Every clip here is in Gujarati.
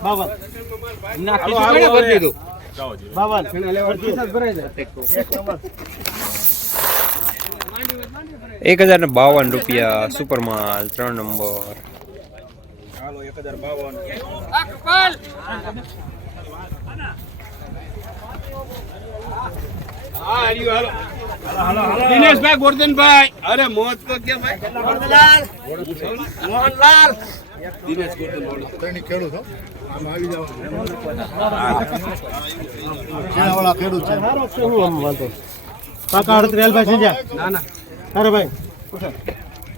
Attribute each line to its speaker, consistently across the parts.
Speaker 1: બાવન. બાવન.
Speaker 2: એક હજાર ને બાવન રૂપિયા સુપરમાલ ત્રણ નંબર.
Speaker 3: દિનેશભાઈ ગોરધનભાઈ. અરે મોજ તો કે ભાઈ.
Speaker 1: કાકા અડત્રીસ હાલ ભાઈ સંજા ના ના. અરે ભાઈ.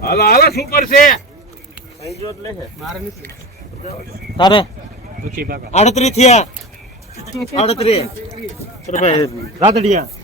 Speaker 3: હાલો હાલો સુપર છે
Speaker 1: તારે? થયા. આડત્રીસ અરે ભાઈ રાદડિયા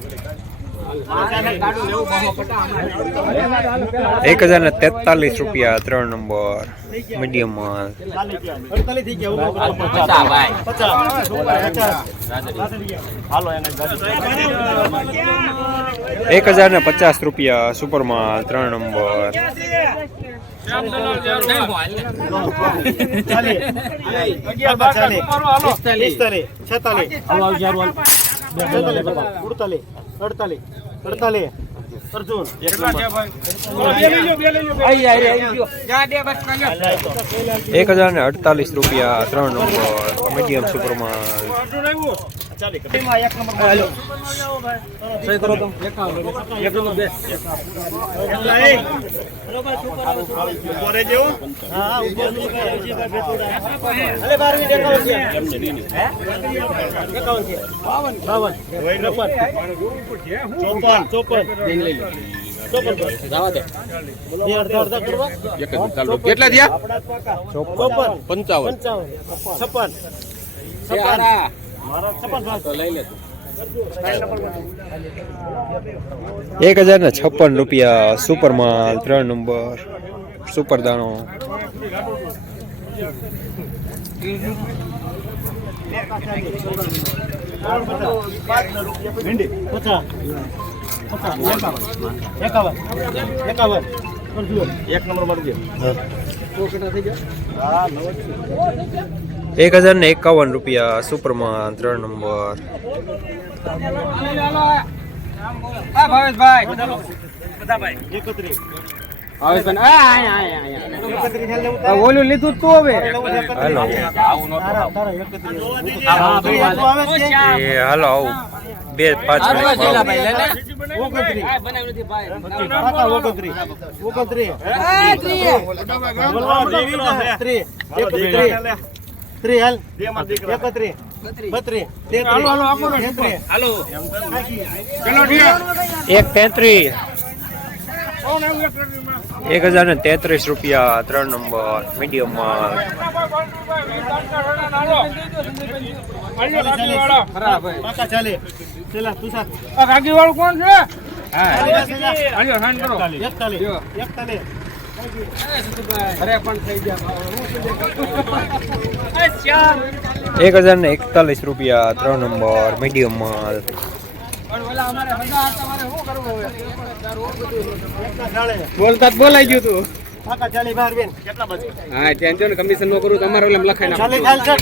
Speaker 3: એક
Speaker 2: હજાર ને તેતાલીસ રૂપિયા ત્રણ નંબર. મીડિયમ
Speaker 3: હજાર ને પચાસ
Speaker 1: રૂપિયા
Speaker 3: હાલે ત્રણ
Speaker 1: નંબર. છેતાલીસ. લાવો
Speaker 2: એક હજાર ને તેતાલીસ રૂપિયા ત્રણ નંબર મીડિયમ માલ
Speaker 1: અડતાલીસ થઈ ગયા ઊભો કરો. પચાસ પચાસ હાલો એને ગાડી
Speaker 2: એક હજાર ને પચાસ રૂપિયા સુપર માલ ત્રણ નંબર
Speaker 1: ચાલીસ અગિયાર બાર ચાલીસ પિસ્તાલીસ છેતાલીસ છેતાલીસ ઉડતાલીસ અડતાલીસ અડતાલીસ અર્જુન એક
Speaker 2: એક હજાર ને અડતાલીસ નંબર મીડિયમ સુપર માલ
Speaker 1: ચોપન ચોપન
Speaker 3: કેટલા થયા? પંચાવન.
Speaker 1: છપ્પન.
Speaker 2: એક હજાર ને છપ્પન રૂપિયા સુપર માલ ત્રણ નંબર સુપર દાણો.
Speaker 1: એક નંબર મારી
Speaker 2: એક હજાર ને એકાવન રૂપિયા સુપરમાન ત્રણ નંબર
Speaker 3: ઓલું લીધું તું હવે.
Speaker 2: હાલો. આવું. બે પાંચ મિનિટ એક તેત્રીસ એક હજાર ને તેત્રીસ રૂપિયા ત્રણ નંબર
Speaker 3: મીડિયમમાં વાળું કોણ છે? હાલો હાન કરો
Speaker 2: એક હજાર ને એકતાલીસ રૂપિયા ત્રણ નંબર મીડિયમ માલ.
Speaker 3: બોલતા બોલાઈ ગયું તું. હા ટેન્શન કમિશન નો કરું તમારે ઓલે લખાઈ નાખો.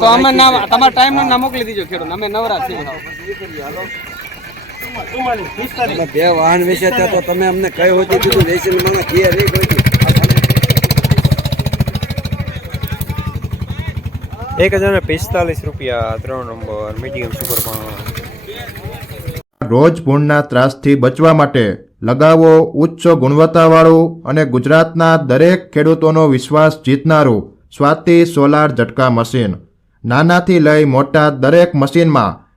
Speaker 3: તો અમે ના તમારા ટાઈમ ના મોકલી દીજો ખેડૂત અમે નવરા છીએ.
Speaker 1: પિસ્તાલીસ
Speaker 4: બે વાહન વેચાતા તો તમે અમને કઈ હોતી કીધું? વેચીને મને ઘેર નહીં કરી
Speaker 2: એક હજાર ને પિસ્તાલીસ રૂપિયા ત્રણ નંબર મીડિયમ સુપર
Speaker 5: રોજ ભૂણના ત્રાસથી બચવા માટે લગાવો ઉચ્ચ ગુણવત્તાવાળું અને ગુજરાતના દરેક ખેડૂતોનો વિશ્વાસ જીતનારું સ્વાતિ સોલાર ઝટકા મશીન. નાનાથી લઈ મોટા દરેક મશીનમાં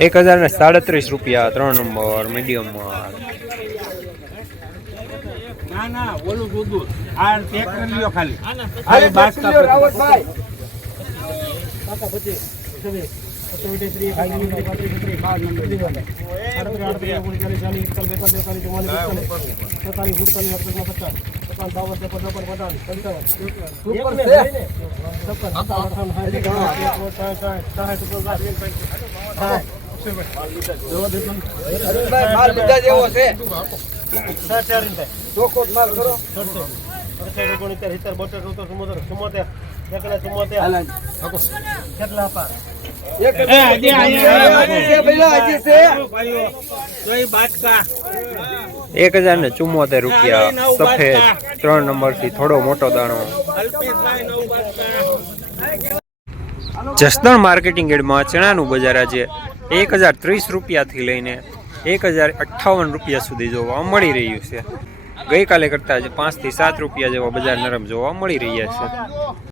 Speaker 2: એક હજાર ને સાડત્રીસ રૂપિયા ત્રણ નંબર મીડિયમ
Speaker 3: ના ના ઓલું જુદું. આ ચેક કરી લ્યો ખાલી.
Speaker 1: હાલે
Speaker 3: બાસકા
Speaker 1: બાકા
Speaker 4: માલ બધા જેવો છે ચોખ્ખો માલ કરો
Speaker 1: સત્તર ઓગણીસ ઓગણસિત્તેર બોતેર ચોતેર ચુમ્મોતેર ચુમ્મોતેર ચુમ્મોતેર કેટલા આપા?
Speaker 4: એક
Speaker 2: હજાર ને ચુમ્મોતેર રૂપિયા. સફેદ. ત્રણ નંબરથી થોડો મોટો દાણો. જસદણ માર્કેટિંગ એડમાં ચણાનું બજાર આજે એક હજાર ત્રીસ રૂપિયાથી લઈને એક હજાર અઠ્ઠાવન રૂપિયા સુધી જોવા મળી રહ્યું છે. ગઈકાલે કરતાં જ પાંચથી સાત રૂપિયા જેવા બજાર નરમ જોવા મળી રહ્યા છે.